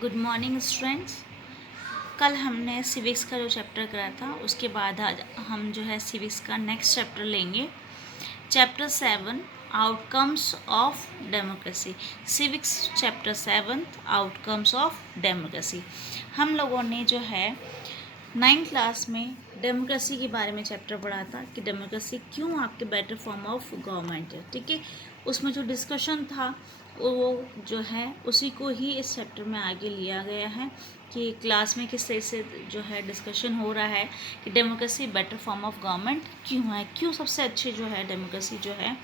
Good morning students. कल हमने civics का जो चैप्टर करा था उसके बाद आज हम जो है सिविक्स का नेक्स्ट चैप्टर लेंगे। Chapter 7 outcomes of democracy. Civics chapter 7 outcomes of democracy. हम लोगों ने जो है 9th क्लास में डेमोक्रेसी के बारे में चैप्टर पढ़ा था कि डेमोक्रेसी क्यों आपके बेटर फॉर्म ऑफ गवर्नमेंट है। ठीक है, उसमें जो डिस्कशन था वो जो है उसी को ही इस चैप्टर में आगे लिया गया है कि क्लास में किस तरह से जो है डिस्कशन हो रहा है कि democracy better form of government क्यों है, क्यों सबसे अच्छी जो है डेमोक्रेसी जो है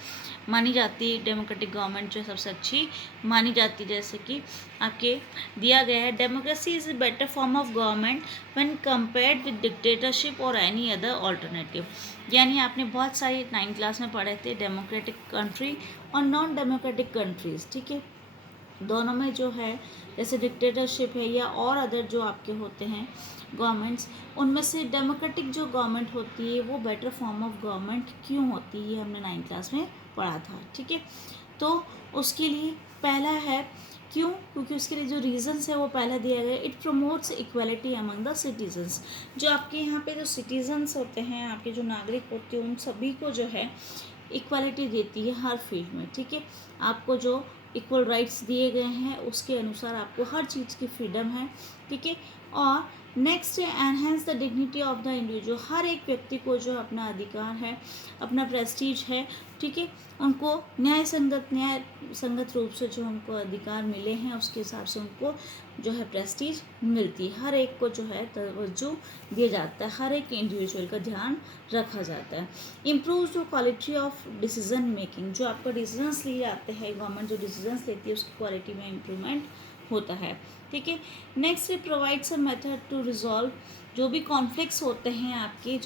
मानी जाती है, डेमोक्रेटिक गवर्नमेंट जो है सबसे अच्छी मानी जाती है। जैसे कि आपके दिया गया है, democracy is a better form of government when compared with dictatorship और एनी अदर ऑल्टरनेटिव। यानी आपने बहुत सारी 9th क्लास में पढ़े थे डेमोक्रेटिक कंट्री और नॉन डेमोक्रेटिक कंट्रीज। ठीक है, दोनों में जो है जैसे डिक्टेटरशिप है या और अदर जो आपके होते हैं गवर्नमेंट्स, उनमें से डेमोक्रेटिक जो गवर्नमेंट होती है वो बेटर फॉर्म ऑफ गवर्नमेंट क्यों होती है, हमने 9th क्लास में पढ़ा था। ठीक है, तो उसके लिए पहला है क्यों, क्योंकि उसके लिए जो रीजंस है वो पहला दिया गया, it promotes equality among the citizens. जो आपके यहाँ पे जो सिटीजन्स होते हैं, आपके जो नागरिक होते हैं, उन सभी को जो है इक्वालिटी देती है हर फील्ड में। ठीक है, आपको जो इक्वल राइट्स दिए गए हैं उसके अनुसार आपको हर चीज़ की फ्रीडम है। ठीक है, और next enhance the dignity of the individual. हर एक व्यक्ति को जो अपना अधिकार है, अपना प्रेस्टीज है। ठीक है, उनको न्याय संगत रूप से जो उनको अधिकार मिले हैं उसके हिसाब से उनको जो है प्रेस्टीज मिलती है। हर एक को जो है तवज्जो दिया जाता है, हर एक इंडिविजुअल का ध्यान रखा जाता है। Improve the quality of decision making. जो आपका डिसीजंस लिए जाते हैं, गवर्नमेंट जो डिसीजंस लेती है उसकी क्वालिटी में इम्प्रूवमेंट होता है। ठीक है, next it provides a method to resolve. जो भी कॉन्फ्लिक्ट्स होते हैं आपके,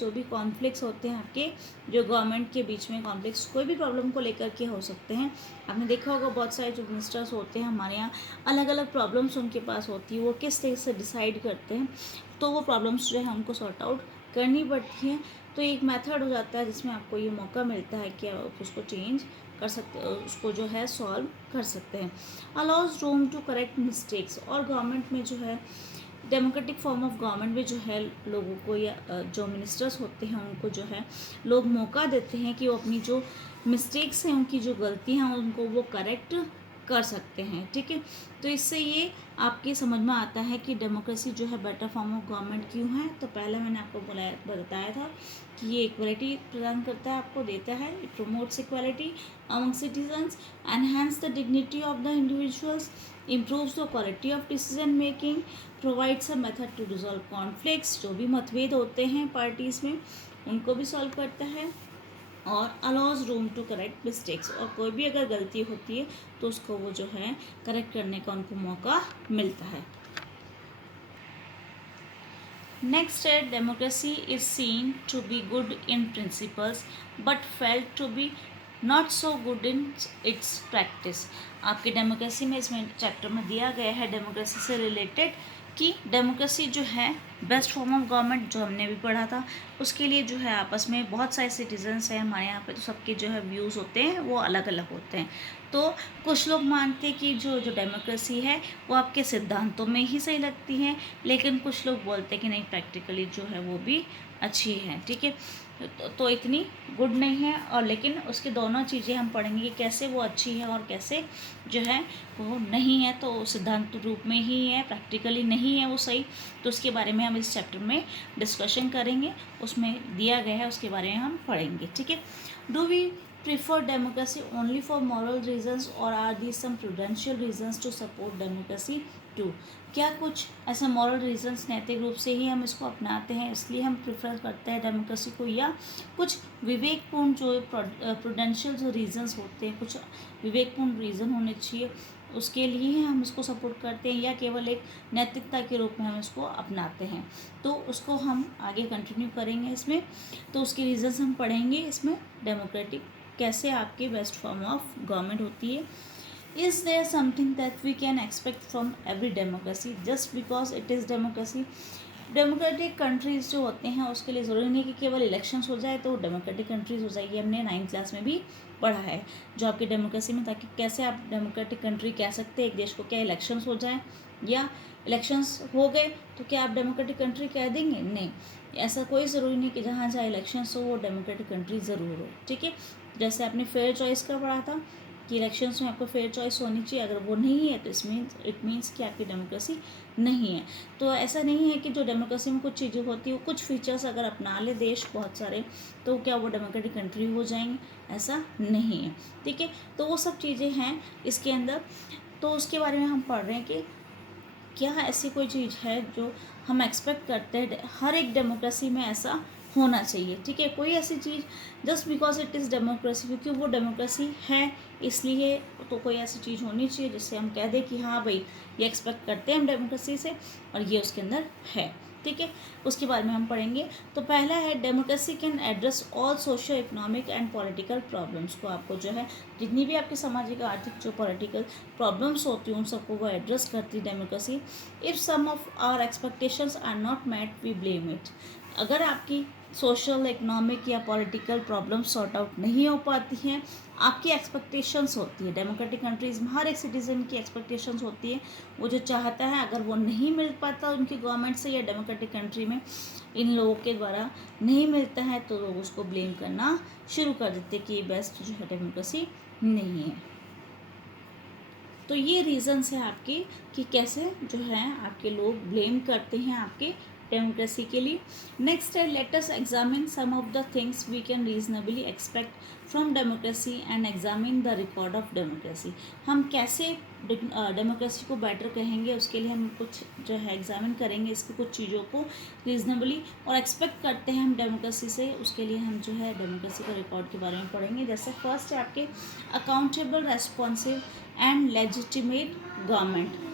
जो गवर्नमेंट के बीच में कॉन्फ्लिक्ट्स कोई भी प्रॉब्लम को लेकर के हो सकते हैं। आपने देखा होगा बहुत सारे जो मिनिस्टर्स होते हैं हमारे यहाँ, अलग अलग प्रॉब्लम्स उनके पास होती है, वो किस तरह से डिसाइड करते हैं, तो वो प्रॉब्लम्स जो है उनको सॉर्ट आउट करनी पड़ती हैं। तो एक मेथड हो जाता है जिसमें आपको ये मौका मिलता है कि आप उसको चेंज कर सकते, उसको जो है सॉल्व कर सकते हैं। Allows room to correct mistakes. और गवर्नमेंट में जो है डेमोक्रेटिक फॉर्म ऑफ गवर्नमेंट में जो है लोगों को या जो मिनिस्टर्स होते हैं उनको जो है लोग मौका देते हैं कि वो अपनी जो मिस्टेक्स हैं, उनकी जो गलतियाँ हैं उनको वो करेक्ट कर सकते हैं। ठीक है, तो इससे ये आपके समझ में आता है कि डेमोक्रेसी जो है बेटर फॉर्म ऑफ गवर्नमेंट क्यों है। तो पहले मैंने आपको बताया था कि ये इक्वलिटी प्रदान करता है, आपको देता है, it promotes equality among citizens, enhance the dignity of the individuals, improves the quality of decision making, provides a method to resolve conflicts। जो भी मतभेद होते हैं पार्टीज में उनको भी सॉल्व करता है, और allows room to correct mistakes. और कोई भी अगर गलती होती है तो उसको वो जो है करेक्ट करने का उनको मौका मिलता है। नेक्स्ट है, democracy is seen to be good in principles but felt to be not so good in its practice. आपकी डेमोक्रेसी में इसमें चैप्टर में दिया गया है डेमोक्रेसी से रिलेटेड कि डेमोक्रेसी जो है बेस्ट फॉर्म ऑफ गवर्नमेंट, जो हमने भी पढ़ा था, उसके लिए जो है आपस में बहुत सारे सिटीजन्स हैं हमारे यहाँ पे, तो सबके जो है व्यूज़ होते हैं वो अलग अलग होते हैं। तो कुछ लोग मानते हैं कि जो जो डेमोक्रेसी है वो आपके सिद्धांतों में ही सही लगती है, लेकिन कुछ लोग बोलते हैं कि नहीं, प्रैक्टिकली जो है वो भी अच्छी है। ठीक है, तो इतनी गुड नहीं है, और लेकिन उसकी दोनों चीज़ें हम पढ़ेंगे कि कैसे वो अच्छी है और कैसे जो है वो नहीं है। तो सिद्धांत रूप में ही है, प्रैक्टिकली नहीं है वो सही, तो उसके बारे में हम इस चैप्टर में डिस्कशन करेंगे, उसमें दिया गया है उसके बारे में हम पढ़ेंगे। ठीक है, do we prefer democracy only for moral reasons और are the some prudential reasons to support democracy too. क्या कुछ ऐसे मॉरल रीजंस, नैतिक रूप से ही हम इसको अपनाते हैं इसलिए हम प्रेफर करते हैं डेमोक्रेसी को, या कुछ विवेकपूर्ण जो प्रूडेंशियल जो रीजंस होते हैं, कुछ विवेकपूर्ण रीज़न होने चाहिए उसके लिए ही हम इसको सपोर्ट करते हैं, या केवल एक नैतिकता के रूप में हम इसको अपनाते हैं। तो उसको हम आगे कंटिन्यू करेंगे इसमें, तो उसके रीजंस हम पढ़ेंगे इसमें, डेमोक्रेटिक कैसे आपकी बेस्ट फॉर्म ऑफ गवर्नमेंट होती है। Is there something that we can expect from every democracy just because it is democracy? Democratic countries जो होते हैं उसके लिए ज़रूरी नहीं कि केवल इलेक्शंस हो जाए तो डेमोक्रेटिक कंट्रीज़ हो जाएगी। हमने 9th क्लास में भी पढ़ा है जो आपकी डेमोक्रेसी में, ताकि कैसे आप डेमोक्रेटिक कंट्री कह सकते हैं एक देश को, क्या इलेक्शंस हो जाए या इलेक्शंस हो गए तो क्या आप डेमोक्रेटिक कंट्री कह देंगे? नहीं, ऐसा कोई ज़रूरी नहीं कि जहाँ जहाँ इलेक्शंस हो वो डेमोक्रेटिक कंट्री ज़रूर हो। ठीक है, जैसे आपने फेयर चॉइस का पढ़ा था कि इलेक्शंस में आपको फेयर चॉइस होनी चाहिए, अगर वो नहीं है तो इट मीन्स कि आपकी डेमोक्रेसी नहीं है। तो ऐसा नहीं है कि जो डेमोक्रेसी में कुछ चीज़ें होती है, कुछ फीचर्स अगर अपना ले देश बहुत सारे, तो क्या वो डेमोक्रेटिक कंट्री हो जाएंगे? ऐसा नहीं है। ठीक है, तो वो सब चीज़ें हैं इसके अंदर। तो उसके बारे में हम पढ़ रहे हैं कि क्या ऐसी कोई चीज़ है जो हम एक्सपेक्ट करते हैं हर एक डेमोक्रेसी में ऐसा होना चाहिए। ठीक है, कोई ऐसी चीज़ just because it is democracy, क्योंकि वो डेमोक्रेसी है इसलिए, तो कोई ऐसी चीज़ होनी चाहिए जिससे हम कह दें कि हाँ भाई ये एक्सपेक्ट करते हैं हम डेमोक्रेसी से और ये उसके अंदर है। ठीक है, उसके बारे में हम पढ़ेंगे। तो पहला है democracy can address all social economic and political problems को, आपको जो है जितनी भी आपकी सामाजिक आर्थिक जो पॉलिटिकल प्रॉब्लम्स होती हैं उन सबको वो एड्रेस करती है democracy. If some of our expectations are not met we blame it, अगर आपकी सोशल इकोनॉमिक या पॉलिटिकल प्रॉब्लम सॉर्ट आउट नहीं हो पाती हैं, आपकी एक्सपेक्टेशंस होती है डेमोक्रेटिक कंट्रीज़ में, हर एक सिटीज़न की एक्सपेक्टेशंस होती है, वो जो चाहता है अगर वो नहीं मिल पाता उनकी गवर्नमेंट से या डेमोक्रेटिक कंट्री में इन लोगों के द्वारा नहीं मिलता है, तो लोग उसको ब्लेम करना शुरू कर देते कि ये बेस्ट जो है डेमोक्रेसी नहीं है। तो ये रीज़न्स है आपकी कि कैसे जो है आपके लोग ब्लेम करते हैं आपके डेमोक्रेसी के लिए। नेक्स्ट है let us examine some of the things we can reasonably expect from democracy and examine the record of democracy. हम कैसे डेमोक्रेसी को बेटर कहेंगे उसके लिए हम कुछ जो है एग्जामिन करेंगे इसकी कुछ चीज़ों को रीजनेबली और एक्सपेक्ट करते हैं हम डेमोक्रेसी से, उसके लिए हम जो है डेमोक्रेसी का रिकॉर्ड के बारे में पढ़ेंगे। जैसे फर्स्ट है आपके accountable, responsive and legitimate government.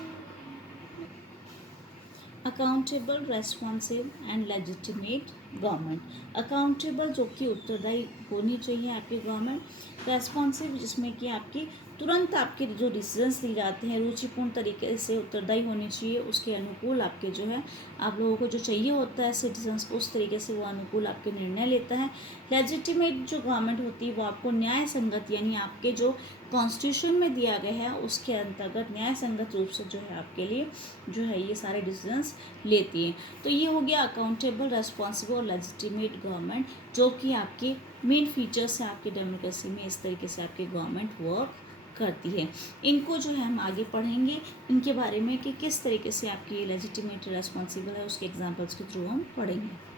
Accountable, responsive and legitimate government. Accountable जो कि उत्तरदायी होनी चाहिए आपकी गवर्नमेंट। रेस्पॉन्सिव जिसमें कि आपकी तुरंत आपके जो डिसीजंस लिए जाते हैं रुचिपूर्ण तरीके से उत्तरदायी होनी चाहिए, उसके अनुकूल आपके जो है आप लोगों को जो चाहिए होता है सिटीजन्स को उस तरीके से वो अनुकूल आपके निर्णय लेता है। लेजिटिमेट जो गवर्नमेंट होती है वो आपको न्याय संगत यानी आपके जो कॉन्स्टिट्यूशन में दिया गया है उसके अंतर्गत न्याय संगत रूप से जो है आपके लिए जो है ये सारे डिसीजंस लेती है। तो ये हो गया अकाउंटेबल, रेस्पॉन्सिबल और लेजिटिमेट गवर्नमेंट, जो कि आपके मेन फीचर्स हैं आपकी डेमोक्रेसी में, इस तरीके से आपकी गवर्नमेंट वर्क करती है। इनको जो है हम आगे पढ़ेंगे इनके बारे में कि किस तरीके से आपकी ये लेजिटिमेट रेस्पॉन्सिबल है, उसके एग्जाम्पल्स के थ्रू हम पढ़ेंगे।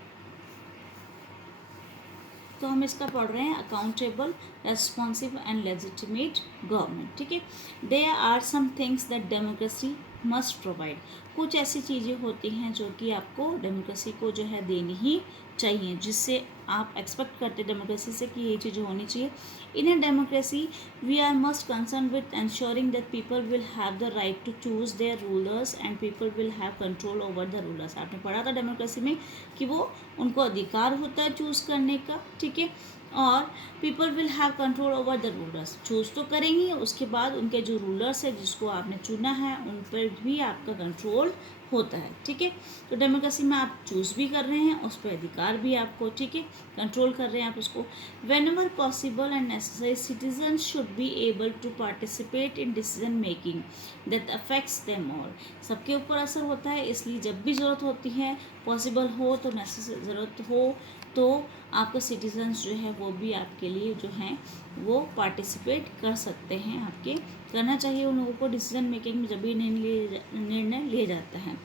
तो हम इसका पढ़ रहे हैं accountable, responsive and legitimate government. ठीक है, there are some things that democracy must provide. कुछ ऐसी चीज़ें होती हैं जो कि आपको डेमोक्रेसी को जो है देनी ही चाहिए, जिससे आप एक्सपेक्ट करते हैं डेमोक्रेसी से कि ये चीज़ें होनी चाहिए। In a democracy we are must concern with ensuring that people will have the right to choose their rulers and people will have control over the rulers। आपने पढ़ा था डेमोक्रेसी में कि वो उनको अधिकार होता है चूज़ करने का। ठीक है, और people will have control over the rulers, choose तो करेंगे उसके बाद उनके जो रूलर्स है जिसको आपने चुना है उन पर भी आपका कंट्रोल होता है। ठीक है, तो डेमोक्रेसी में आप चूज़ भी कर रहे हैं, उस पर अधिकार भी आपको, ठीक है, कंट्रोल कर रहे हैं आप उसको। Whenever possible and necessary citizen should be able to participate in decision making that affects them all. सबके ऊपर असर होता है, इसलिए जब भी ज़रूरत होती है, पॉसिबल हो तो नेसेसरी ज़रूरत हो तो आपके सिटीजन्स जो है वो भी आपके लिए जो हैं वो पार्टिसिपेट कर सकते हैं, आपके करना चाहिए उन लोगों को डिसीजन मेकिंग में जब भी निर्णय लिए जाता है।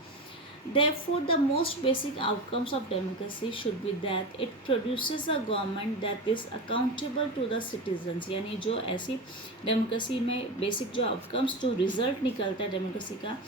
Therefore, the most basic outcomes of democracy should be that it produces a government that is accountable to the citizens। यानी जो ऐसी डेमोक्रेसी में बेसिक जो आउटकम्स जो रिजल्ट निकलता है डेमोक्रेसी का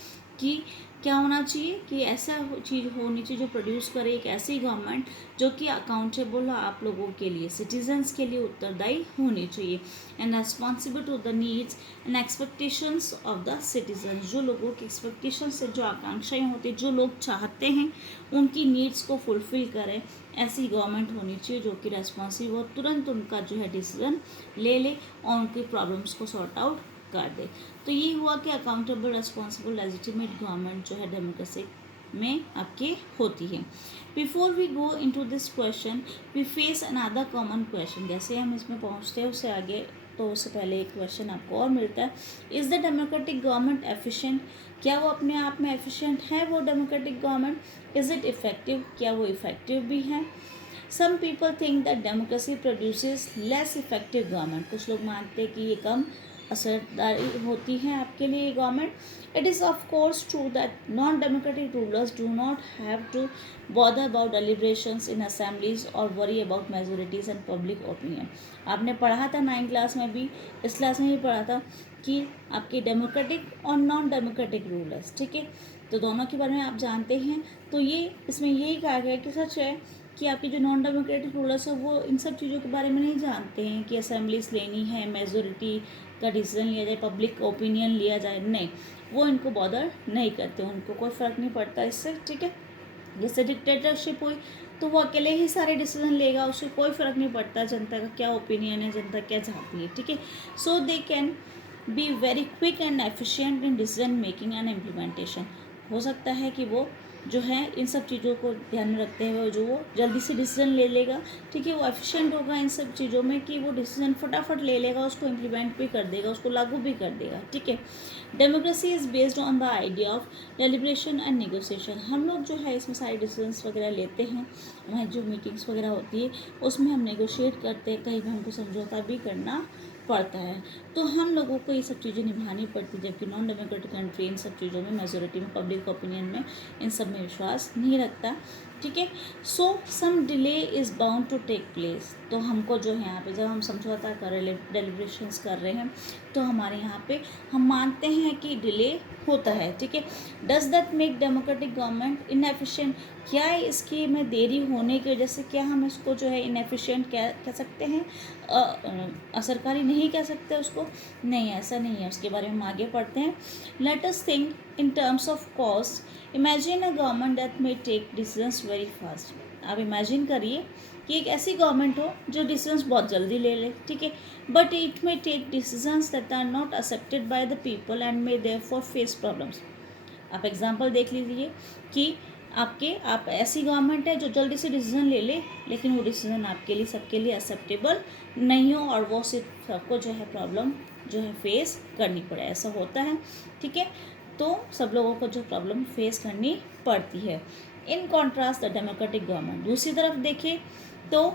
कि क्या होना चाहिए कि ऐसा चीज़ होनी चाहिए जो प्रोड्यूस करे एक ऐसी गवर्नमेंट जो कि अकाउंटेबल हो आप लोगों के लिए, सिटीजन्स के लिए उत्तरदायी होनी चाहिए, and responsible to the needs and expectations of the citizens. जो लोगों की एक्सपेक्टेशंस से जो आकांक्षाएं होती हैं, जो लोग चाहते हैं उनकी नीड्स को फुलफ़िल करें, ऐसी गवर्नमेंट होनी चाहिए जो कि रेस्पॉन्सिव हो, तुरंत उनका जो है डिसीजन ले ले और उनकी प्रॉब्लम्स को सॉर्ट आउट कर दे। तो ये हुआ कि अकाउंटेबल, रेस्पॉन्सिबल, लेजिटिमेट गवर्नमेंट जो है डेमोक्रेसी में आपके होती है। Before we go into this question we face another common question. जैसे हम इसमें पहुंचते हैं उससे आगे, तो उससे पहले एक क्वेश्चन आपको और मिलता है, is the democratic government efficient? क्या वो अपने आप में एफिशिएंट है वो democratic government? Is it effective? क्या वो इफेक्टिव भी है? Some people think that democracy produces less effective government. कुछ लोग मानते हैं कि ये कम असरदारी होती है आपके लिए government. It is of course true that non democratic rulers do not have to bother about deliberations in assemblies और worry about majorities and public opinion. आपने पढ़ा था 9th क्लास में भी, इस क्लास में भी पढ़ा था कि आपके डेमोक्रेटिक और नॉन डेमोक्रेटिक रूलर्स, ठीक है, तो दोनों के बारे में आप जानते हैं। तो ये इसमें यही कहा गया है कि सच है कि आपके जो नॉन डेमोक्रेटिक रूलर्स हैं वो इन सब चीज़ों के बारे में नहीं जानते हैं कि असेंबलीज लेनी है, मेजोरिटी का डिसीजन लिया जाए, पब्लिक ओपिनियन लिया जाए, नहीं, वो इनको बॉदर नहीं करते, उनको कोई फ़र्क नहीं पड़ता इससे, ठीक है। जैसे डिक्टेटरशिप हुई तो वो अकेले ही सारे डिसीजन लेगा, उसको कोई फ़र्क नहीं पड़ता जनता का क्या ओपिनियन है, जनता क्या चाहती है, ठीक है। So they can be very quick and efficient in decision making and implementation. हो सकता है कि वो जो है इन सब चीज़ों को ध्यान में रखते हुए जो वो जल्दी से डिसीजन ले लेगा, ठीक है, वो एफिशिएंट होगा इन सब चीज़ों में कि वो डिसीजन फटाफट ले लेगा, उसको इम्प्लीमेंट भी कर देगा, उसको लागू भी कर देगा, ठीक है। Democracy is based on the idea of deliberation and negotiation. हम लोग जो है इसमें सारे डिसीजंस वगैरह लेते हैं, हमारी जो मीटिंग्स वगैरह होती है उसमें हम नेगोशिएट करते हैं, कहीं भी हमको समझौता भी करना पड़ता है, तो हम लोगों को ये सब चीज़ें निभानी पड़ती, जबकि नॉन डेमोक्रेटिक कंट्री इन सब चीज़ों में, मेजोरिटी में, पब्लिक ओपिनियन में इन सब में विश्वास नहीं रखता, ठीक है। So some delay is bound to take place. तो हमको जो है यहाँ पे जब हम समझौता कर रहे, डेलिब्रेशंस कर रहे हैं, तो हमारे यहाँ पे हम मानते हैं कि डिले होता है, ठीक है। Does that make democratic government inefficient? क्या इसकी में देरी होने की वजह से क्या हम इसको जो है इनएफिशिएंट कह सकते हैं, असरकारी नहीं कह सकते उसको? नहीं, ऐसा नहीं है, उसके बारे में हम आगे पढ़ते हैं। Let us think in terms of cost. Imagine a government that may take decisions very fast. आप इमेजिन करिए कि एक ऐसी गवर्नमेंट हो जो डिसीजंस बहुत जल्दी ले ले, ठीक है, but it may take decisions that are not accepted by the people and may therefore face problems. आप एग्जांपल देख लीजिए कि आप ऐसी गवर्नमेंट है जो जल्दी से डिसीजन ले ले, लेकिन वो डिसीजन आपके लिए, सबके लिए एक्सेप्टेबल नहीं हो, और वो सिर्फ सबको जो है प्रॉब्लम जो है फेस करनी पड़े, ऐसा होता है, ठीक है। तो सब लोगों को जो प्रॉब्लम फेस करनी पड़ती है। In contrast the democratic government, दूसरी तरफ देखें तो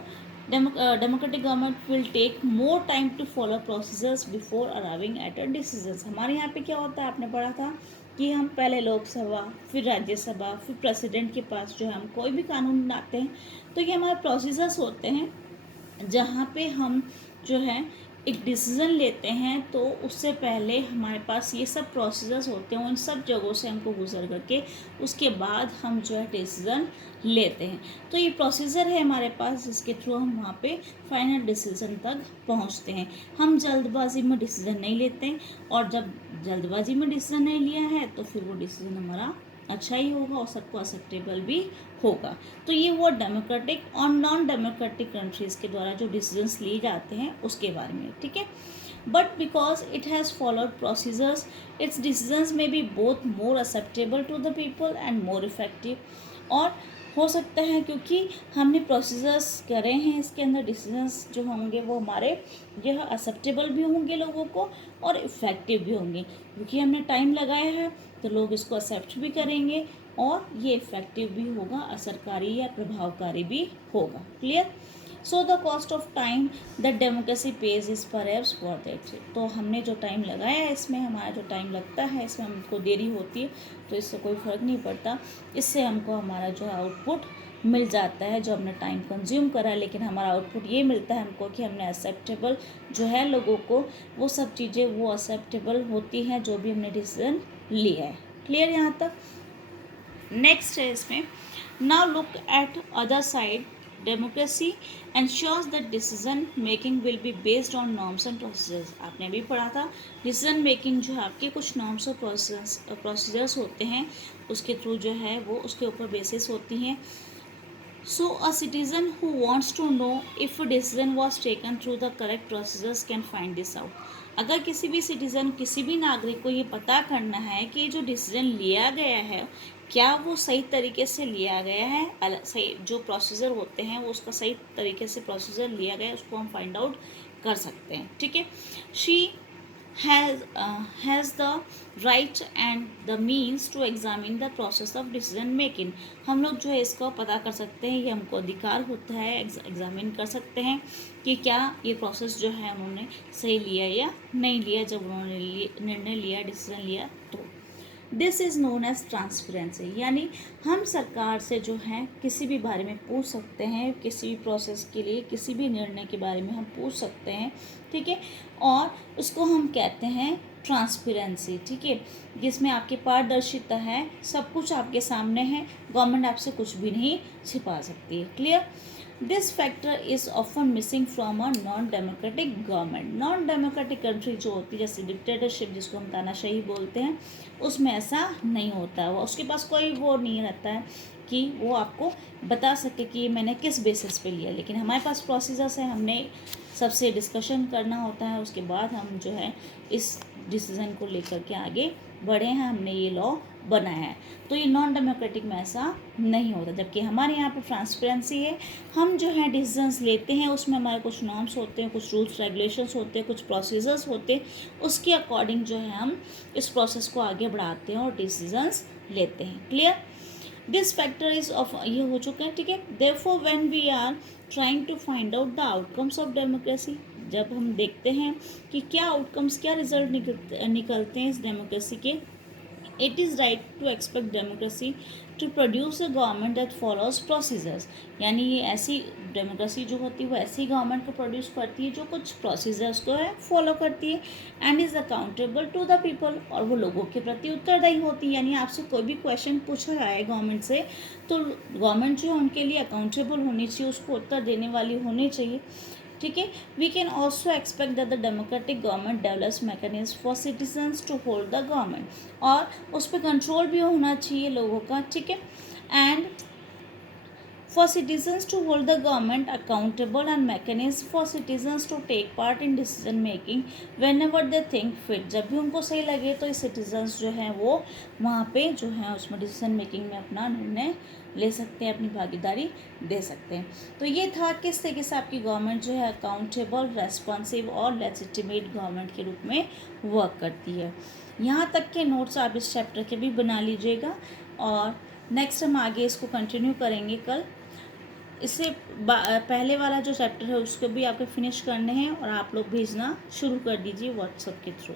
democratic government will take more time to follow procedures before arriving at a decisions. हमारे यहाँ पे क्या होता है, आपने पढ़ा था कि हम पहले लोकसभा, फिर राज्यसभा, फिर प्रेसिडेंट के पास जो है हम कोई भी कानून बनाते हैं, तो ये हमारे प्रोसीजर्स होते हैं जहाँ पे हम जो है एक डिसीज़न लेते हैं, तो उससे पहले हमारे पास ये सब प्रोसीजर्स होते हैं, उन सब जगहों से हमको गुजर करके उसके बाद हम जो है डिसीज़न लेते हैं। तो ये प्रोसीजर है हमारे पास जिसके थ्रू हम वहाँ पे फाइनल डिसीज़न तक पहुँचते हैं। हम जल्दबाजी में डिसीज़न नहीं लेते हैं, और जब जल्दबाजी में डिसीज़न नहीं लिया है तो फिर वो डिसीज़न हमारा अच्छा ही होगा और सबको एक्सेप्टेबल भी होगा। तो ये वो डेमोक्रेटिक और नॉन डेमोक्रेटिक कंट्रीज़ के द्वारा जो डिसीजंस लिए जाते हैं उसके बारे में, ठीक है। But because it has followed procedures, its decisions may be both more acceptable to the people and more effective. और हो सकता है क्योंकि हमने प्रोसीजर्स करे हैं, इसके अंदर डिसीजंस जो होंगे वो हमारे जो है एक्सेप्टेबल भी होंगे लोगों को और इफ़ेक्टिव भी होंगे, क्योंकि हमने टाइम लगाया है तो लोग इसको एक्सेप्ट भी करेंगे और ये इफ़ेक्टिव भी होगा, असरकारी या प्रभावकारी भी होगा। Clear? So the cost of time that democracy page is perhaps worth it. तो हमने जो टाइम लगाया है इसमें, हमारा जो टाइम लगता है इसमें हमको देरी होती है, तो इससे कोई फ़र्क नहीं पड़ता, इससे हमको हमारा जो आउटपुट मिल जाता है जो हमने टाइम कंज्यूम करा है, लेकिन हमारा आउटपुट ये मिलता है हमको कि हमने एक्सेप्टेबल जो है लोगों को वो सब चीज़ें वो एक्सेप्टेबल होती हैं जो भी हमने डिसीजन लिया है। क्लियर यहाँ तक? नेक्स्ट है इसमें, now look at other side. Democracy ensures that decision making will be based on norms and procedures. आपने भी पढ़ा था डिसीजन मेकिंग जो है आपके कुछ नॉर्म्स और प्रोसीजर्स होते हैं, उसके थ्रू जो है वो उसके ऊपर बेसिस होती हैं। So a citizen who wants to know if a decision was taken through the correct procedures can find this out. अगर किसी भी सिटीज़न, किसी भी नागरिक को ये पता करना है कि जो डिसीजन लिया गया है क्या वो सही तरीके से लिया गया है, अलग सही जो प्रोसीजर होते हैं वो उसका सही तरीके से प्रोसीजर लिया गया है, उसको हम फाइंड आउट कर सकते हैं, ठीक है। She has the right and the means to examine the process of decision making. हम लोग जो है इसको पता कर सकते हैं, ये हमको अधिकार होता है, एग्जामिन कर सकते हैं कि क्या ये प्रोसेस जो है उन्होंने सही लिया या नहीं लिया, जब उन्होंने निर्णय लिया, डिसीजन लिया तो। This is known as transparency, यानी हम सरकार से जो है किसी भी बारे में पूछ सकते हैं, किसी भी प्रोसेस के लिए किसी भी निर्णय के बारे में हम पूछ सकते हैं, ठीक है। और उसको हम कहते हैं ट्रांसपेरेंसी, ठीक है, जिसमें आपकी पारदर्शिता है, सब कुछ आपके सामने है, गवर्नमेंट आपसे कुछ भी नहीं छिपा सकती है। Clear? This factor is often missing from a non democratic government. Non democratic country जो होती है, जैसे डिक्टेटरशिप जिसको हम तानाशाही बोलते हैं, उसमें ऐसा नहीं होता है। वो उसके पास कोई वो नहीं रहता है कि वो आपको बता सके कि मैंने किस बेसिस पे लिया। लेकिन हमारे पास प्रोसीजर्स है, हमने सबसे डिस्कशन करना होता है, उसके बाद हम जो है इस डिसीज़न को लेकर के आगे बढ़े हैं, हमने ये लॉ बनाया है। तो ये नॉन डेमोक्रेटिक में ऐसा नहीं होता, जबकि हमारे यहाँ पे ट्रांसपेरेंसी है। हम जो है डिसीजंस लेते हैं, उसमें हमारे कुछ नॉर्म्स होते हैं, कुछ रूल्स रेगुलेशंस होते हैं, कुछ प्रोसीजर्स होते हैं, उसके अकॉर्डिंग जो है हम इस प्रोसेस को आगे बढ़ाते हैं और डिसीजंस लेते हैं। Clear? This factor is off, ये हो चुका है, ठीक है। Therefore when we are trying to find out the outcomes of democracy, जब हम देखते हैं कि क्या आउटकम्स, क्या रिजल्ट निकलते हैं इस डेमोक्रेसी के, it is right to expect democracy to produce a government that follows procedures। यानी ये ऐसी डेमोक्रेसी जो होती है वो ऐसी गवर्नमेंट को प्रोड्यूस करती है जो कुछ प्रोसीजर्स को है फॉलो करती है, and is accountable to the people, और वो लोगों के प्रति उत्तरदायी होती है। यानी आपसे कोई भी क्वेश्चन पूछा जाए गवर्नमेंट से, तो गवर्नमेंट जो है उनके लिए अकाउंटेबल होनी चाहिए, उसको उत्तर देने वाली होनी चाहिए, ठीक है। We can also expect that the democratic government develops mechanism for citizens to hold the government, और उस पर कंट्रोल भी होना चाहिए लोगों का, ठीक है। And for citizens to hold the government accountable and mechanism for citizens to take part in decision making whenever they think fit। जब भी उनको सही लगे तो सिटीजन्स जो हैं वो वहाँ पे जो है उसमें डिसीजन मेकिंग में अपना निर्णय ले सकते हैं, अपनी भागीदारी दे सकते हैं। तो ये था किस तरीके से आपकी गवर्नमेंट जो है अकाउंटेबल, रेस्पॉन्सिव और लेजिटिमेट गवर्नमेंट के रूप में वर्क करती है। यहाँ तक के नोट्स आप इस चैप्टर के भी बना लीजिएगा, और नेक्स्ट हम आगे इसको कंटिन्यू करेंगे कल। इससे पहले वाला जो चैप्टर है उसको भी आपको फिनिश करने हैं, और आप लोग भेजना शुरू कर दीजिए व्हाट्सएप के थ्रू।